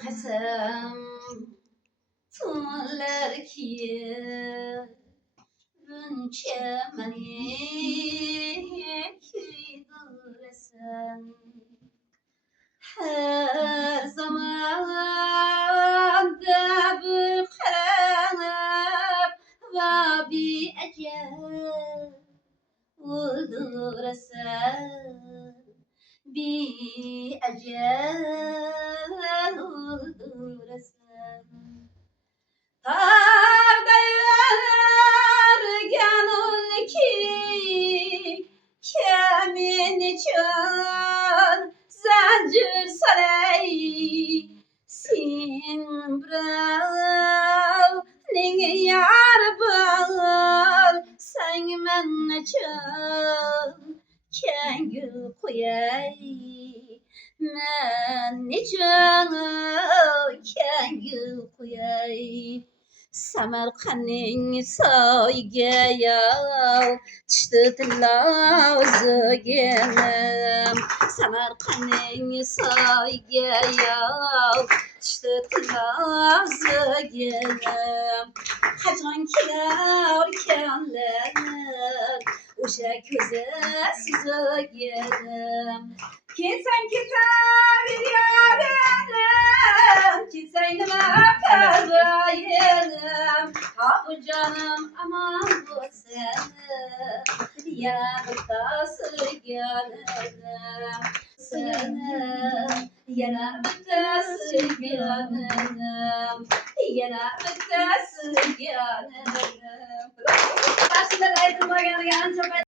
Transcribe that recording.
قسم tunlar ki rünçe mani küydüresen her zaman da bir karanlık ve bir ecel öldüresen bir ecel öldüresen Tardayar gönül ki kimin için zincir saray sin brav ning yar bağır sen men için kengül koyay men için kengül koyay Samarqandning soyga tushdi tilloziganim Samarqandning soyga tushdi tilloziganim qachon kelarkanlar o'sha ko'zi sizoganim ketsang ketaver yorim ketsang nima parvoyinim bu canım aman bo'lsin yana bitta suyganim seni yana bitta suyganim yana bitta suyganim